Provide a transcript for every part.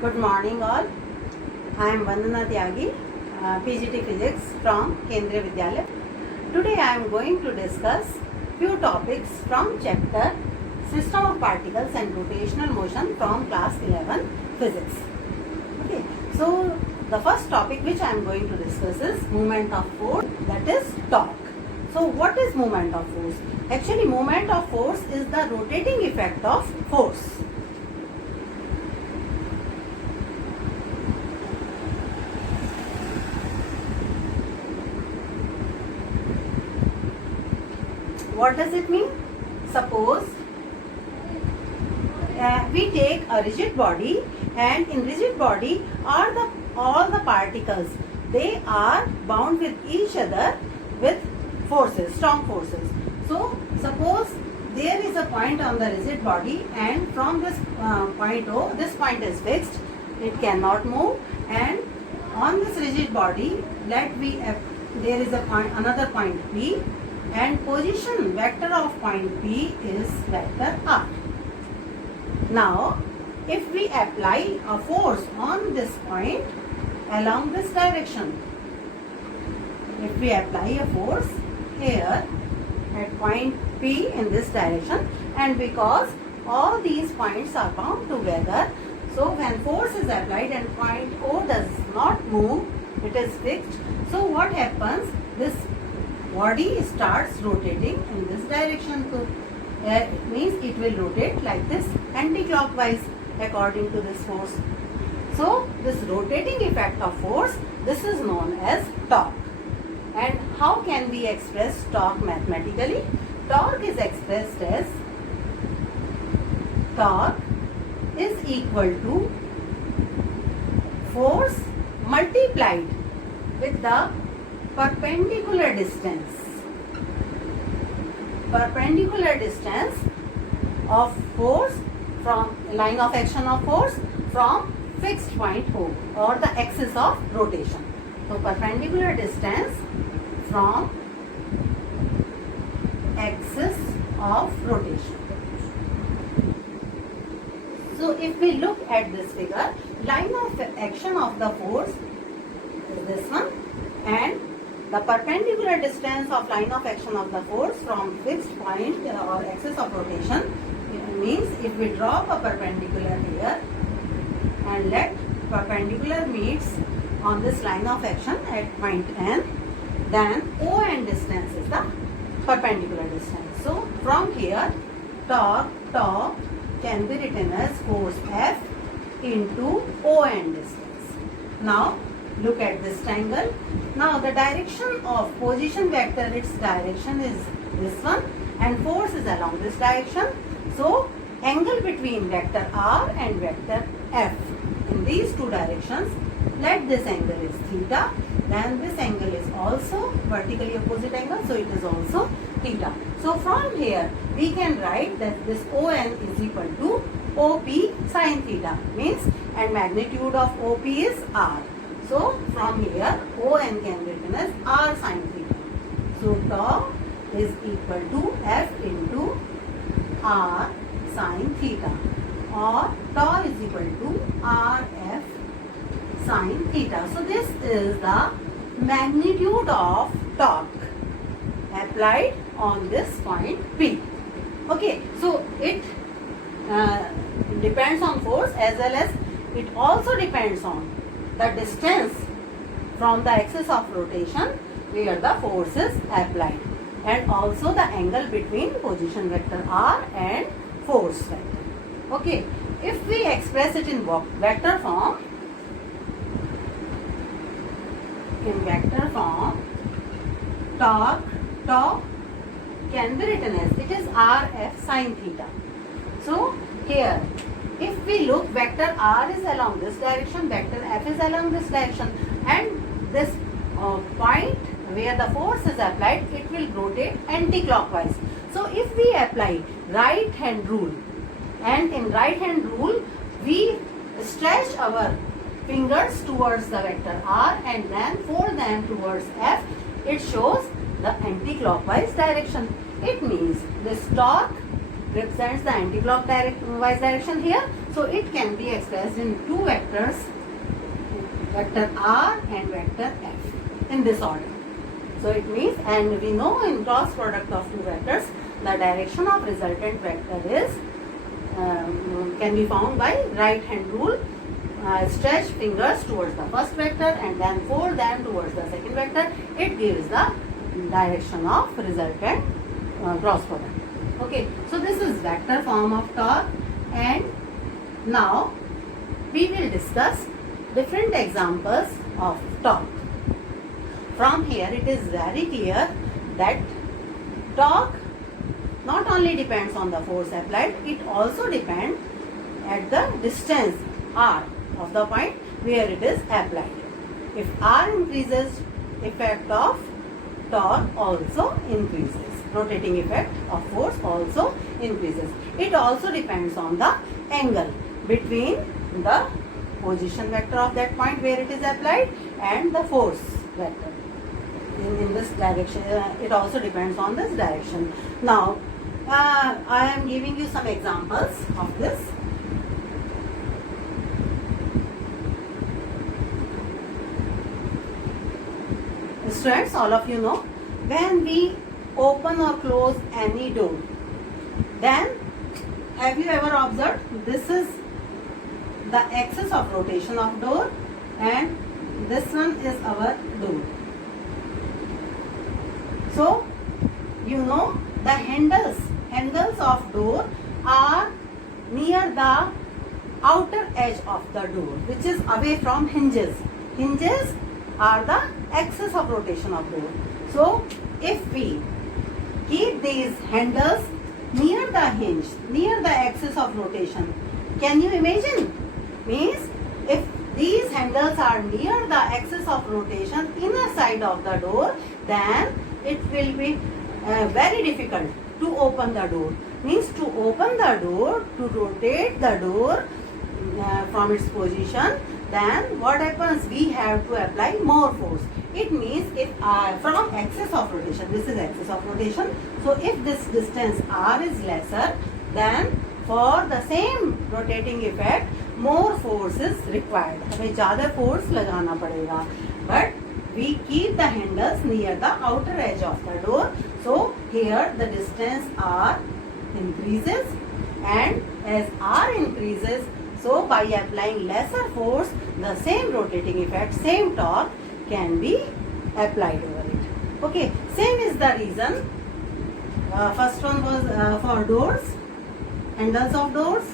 Good morning all. I am Vandana Tyagi, PGT Physics from Kendriya Vidyalaya. Today I am going to discuss few topics from chapter System of Particles and Rotational Motion from class 11 Physics. Okay, so the first topic which I am going to discuss is movement of force, that is torque. So what is movement of force? Actually movement of force is the rotating effect of force. What does it mean? Suppose we take a rigid body, and in rigid body all the particles, they are bound with each other with forces, strong forces. So suppose there is a point on the rigid body, and from this point O, this point is fixed, it cannot move, and on this rigid body there is a point, another point P, and position vector of point P is vector R. Now, if we apply a force on this point along this direction, if we apply a force here at point P in this direction, and because all these points are bound together, so when force is applied and point O does not move, it is fixed. So what happens? This body starts rotating in this direction. So it means it will rotate like this anti-clockwise according to this force. So this rotating effect of force, this is known as torque. And how can we express torque mathematically? Torque is expressed as torque is equal to force multiplied with the perpendicular distance of force from line of action of force from fixed point O, or the axis of rotation. So perpendicular distance from axis of rotation. So if we look at this figure, line of action of the force is this one, and the perpendicular distance of line of action of the force from fixed point or axis of rotation means if we draw a perpendicular here and let perpendicular meets on this line of action at point N, then ON distance is the perpendicular distance. So from here torque can be written as force F into ON distance. Now look at this triangle. Now the direction of position vector, its direction is this one, and force is along this direction. So angle between vector R and vector F in these two directions, let this angle is theta, then this angle is also vertically opposite angle, so it is also theta. So from here we can write that this ON is equal to OP sin theta, means, and magnitude of OP is R. So from here ON can be written as R sin theta. So tau is equal to F into R sin theta, or tau is equal to RF sin theta. So this is the magnitude of torque applied on this point P. Okay, so it depends on force as well as it also depends on the distance from the axis of rotation where the force is applied, and also the angle between position vector R and force vector. Okay, if we express it in vector form, torque can be written as, it is RF sin theta. So here if we look, vector R is along this direction, vector F is along this direction, and this point where the force is applied, it will rotate anti-clockwise. So if we apply right hand rule, and in right hand rule we stretch our fingers towards the vector R and then fold them towards F, it shows the anti-clockwise direction. It means this torque represents the anti-clockwise direction here. So it can be expressed in two vectors, vector R and vector F, in this order. So it means, and we know in cross product of two vectors, the direction of resultant vector is can be found by right hand rule. Stretch fingers towards the first vector and then fold them towards the second vector. It gives the direction of resultant cross product. Okay, so this is vector form of torque, and now we will discuss different examples of torque. From here it is very clear that torque not only depends on the force applied, it also depends at the distance r of the point where it is applied. If r increases, effect of torque also increases. Rotating effect of force also increases. It also depends on the angle between the position vector of that point where it is applied and the force vector. In this direction, it also depends on this direction. Now, I am giving you some examples of this. Students, all of you know, when we open or close any door, then have you ever observed this is the axis of rotation of door and this one is our door. So you know the handles of door are near the outer edge of the door, which is away from hinges. Hinges are the axis of rotation of door. So if we keep these handles near the hinge, near the axis of rotation, can you imagine? Means if these handles are near the axis of rotation, inner side of the door, then it will be very difficult to open the door. Means to open the door, to rotate the door from its position, then what happens? We have to apply more force. It means if from axis of rotation, this is axis of rotation. So if this distance r is lesser, then for the same rotating effect, more force is required. हमें ज़्यादा force लगाना पड़ेगा. But we keep the handles near the outer edge of the door. So here the distance r increases, and as r increases, so by applying lesser force, the same rotating effect, same torque can be applied over it. Okay, same is the reason. First one was for doors, handles of doors.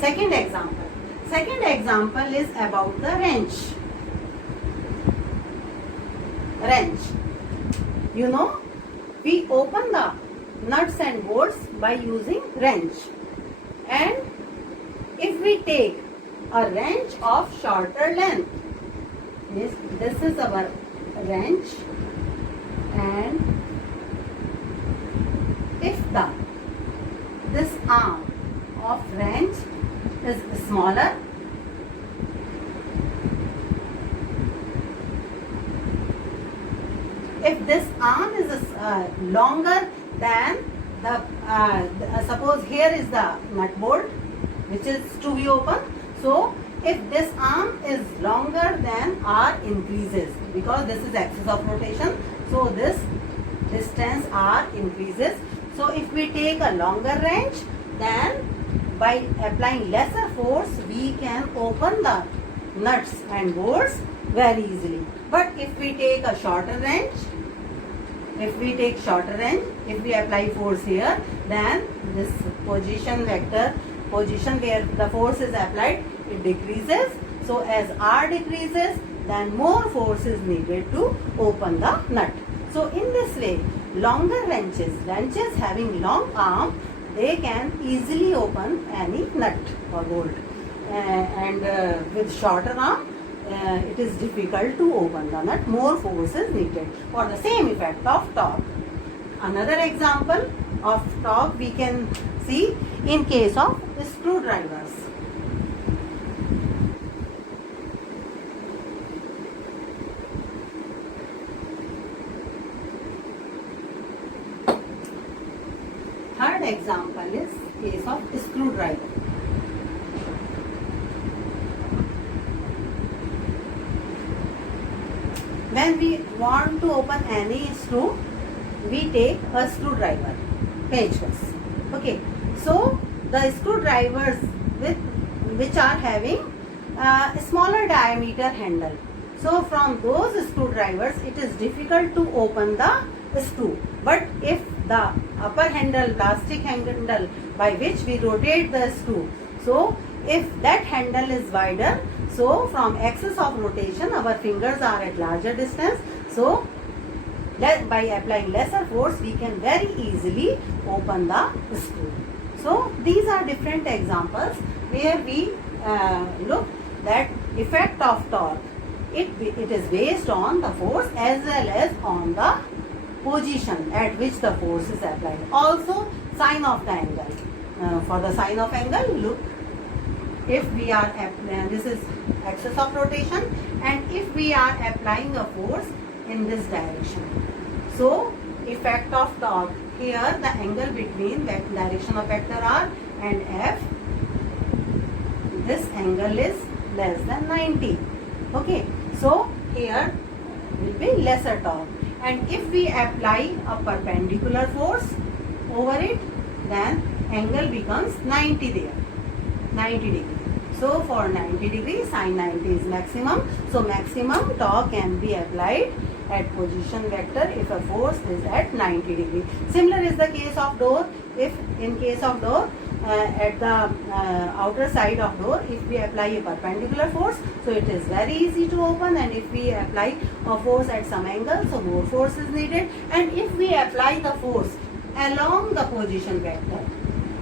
Second example. Second example is about the wrench. Wrench. You know, we open the nuts and bolts by using wrench. And if we take a wrench of shorter length, this is our wrench, and if this arm of wrench is smaller, if this arm is longer than the suppose here is the nut bolt which is to be open. So if this arm is longer, then r increases because this is axis of rotation. So this distance r increases. So if we take a longer wrench, then by applying lesser force, we can open the nuts and bolts very easily. But if we take a shorter wrench, if we apply force here, then this position vector, position where the force is applied, it decreases. So as r decreases, then more force is needed to open the nut. So in this way, longer wrenches having long arm, they can easily open any nut or bolt. And with shorter arm, it is difficult to open the nut. More force is needed for the same effect of torque. Another example of torque we can see in case of screwdrivers. example is case of screwdriver. When we want to open any screw, we take a screwdriver, pencils. Okay, so the screwdrivers which are having a smaller diameter handle. So from those screwdrivers, it is difficult to open the screw. But if the upper handle, plastic handle by which we rotate the screw, so if that handle is wider, so from axis of rotation, our fingers are at larger distance. So by applying lesser force, we can very easily open the screw. So these are different examples where we look that effect of torque. It is based on the force as well as on the position at which the force is applied. Also, sign of the angle. For the sign of angle, look, if we are this is axis of rotation, and if we are applying a force in this direction, so effect of torque, here the angle between that direction of vector r and F, this angle is less than 90. Okay, so here will be lesser torque, and if we apply a perpendicular force over it, then angle becomes 90 there, 90 degree. So for 90 degree, sin 90 is maximum. So maximum torque can be applied at position vector if a force is at 90 degree. Similar is the case of door. If in case of door, at the outer side of door, if we apply a perpendicular force, so it is very easy to open, and if we apply a force at some angle, so more force is needed. And if we apply the force along the position vector,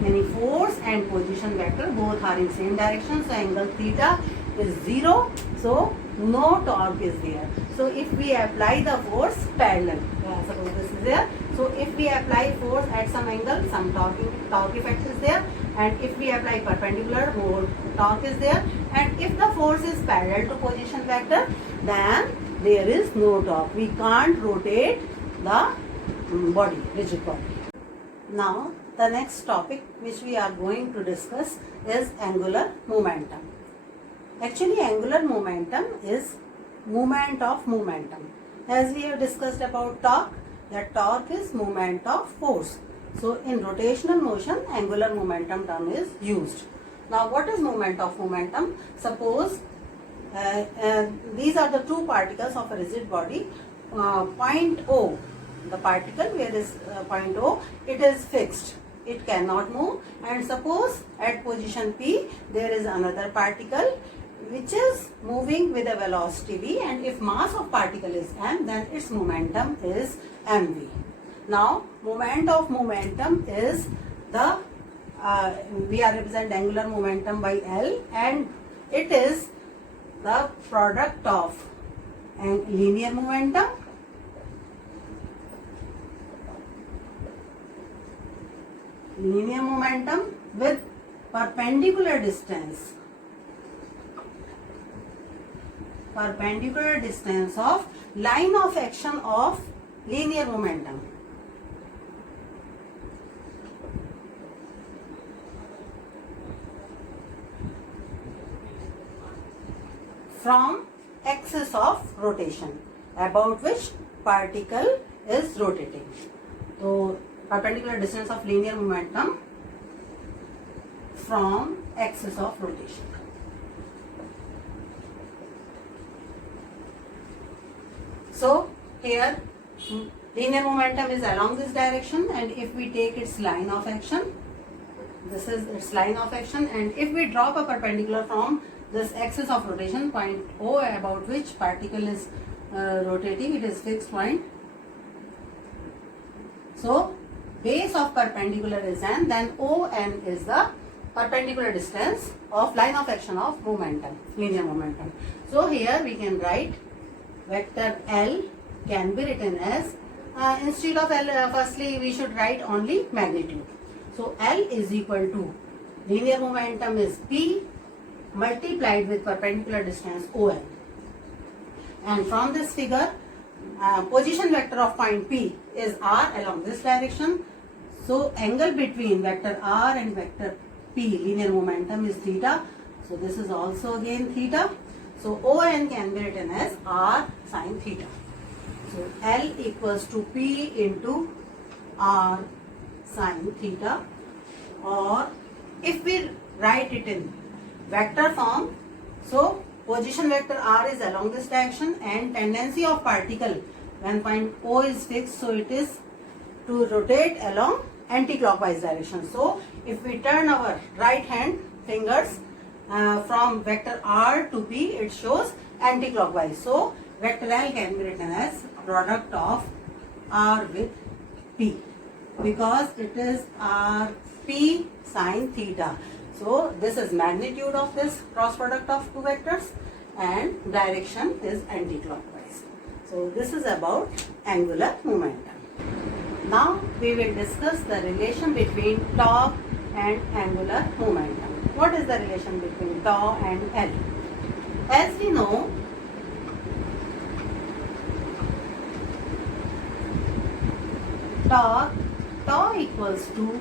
meaning force and position vector both are in same direction, so angle theta is 0, so no torque is there. So if we apply the force parallel, suppose this is there, so if we apply force at some angle, some torque effect is there, and if we apply perpendicular, more torque is there, and if the force is parallel to position vector, then there is no torque. We can't rotate the body, rigid body. Now the next topic which we are going to discuss is angular momentum. Actually, angular momentum is movement of momentum. As we have discussed about torque, that torque is movement of force. So in rotational motion, angular momentum term is used. Now what is movement of momentum? Suppose these are the two particles of a rigid body. Point O, the particle where is point O, it is fixed. It cannot move, and suppose at position P there is another particle which is moving with a velocity v, and if mass of particle is m, then its momentum is mv. Now moment of momentum is the we are represent angular momentum by L, and it is the product of linear momentum with perpendicular distance of line of action of linear momentum. From axis of rotation about which particle is rotating. So perpendicular distance of linear momentum from axis of rotation. So here linear momentum is along this direction, and if we take its line of action, this is its line of action, and if we drop a perpendicular from this axis of rotation, point O about which particle is rotating, it is fixed point. So base of perpendicular is n, then ON is the perpendicular distance of line of action of momentum, linear momentum. So here we can write vector L can be written as, instead of L, firstly we should write only magnitude. So L is equal to, linear momentum is P multiplied with perpendicular distance ON. And from this figure, position vector of point P is R along this direction. So angle between vector r and vector p, linear momentum, is theta. So this is also again theta. So ON can be written as r sine theta. So L equals to P into r sine theta, or if we write it in vector form, so position vector r is along this direction and tendency of particle when point O is fixed, so it is to rotate along anti-clockwise direction. So if we turn our right hand fingers from vector r to p, it shows anti-clockwise. So vector L can be written as product of r with p, because it is r p sine theta. So this is magnitude of this cross product of two vectors and direction is anti-clockwise. So this is about angular momentum. Now we will discuss the relation between tau and angular momentum. What is the relation between tau and L? As we know, tau equals to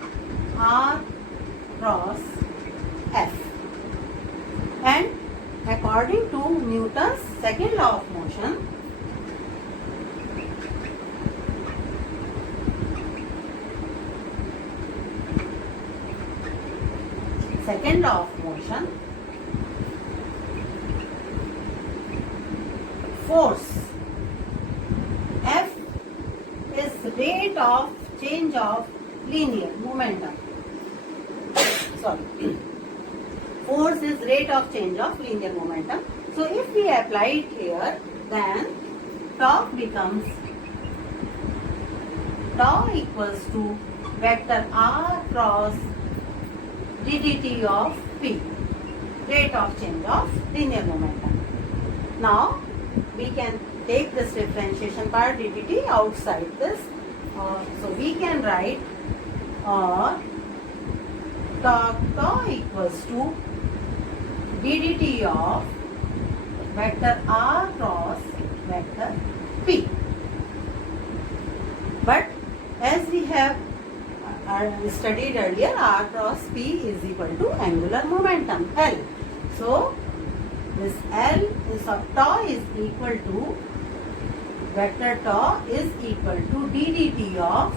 r cross F, and according to Newton's second law of motion, force F is rate of change of linear momentum. Force is rate of change of linear momentum. So if we apply it here, then tau equals to vector r cross ddt of p, rate of change of linear momentum. Now we can take this differentiation part ddt outside this. So we can write tau equals to ddt of vector r cross vector p. But as we have studied earlier, r cross p is equal to angular momentum, L. So this L is of tau is equal to vector tau is equal to ddt of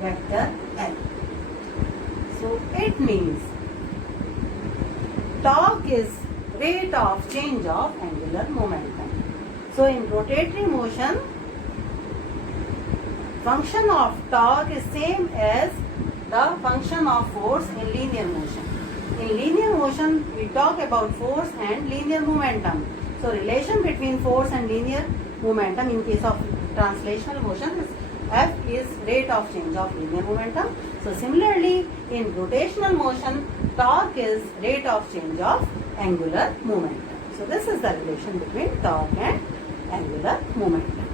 vector L. So it means tau is rate of change of angular momentum. So in rotatory motion, function of tau is same as the function of force in linear motion. In linear motion, we talk about force and linear momentum. So relation between force and linear momentum in case of translational motion is F is rate of change of linear momentum. So similarly, in rotational motion, torque is rate of change of angular momentum. So this is the relation between torque and angular momentum.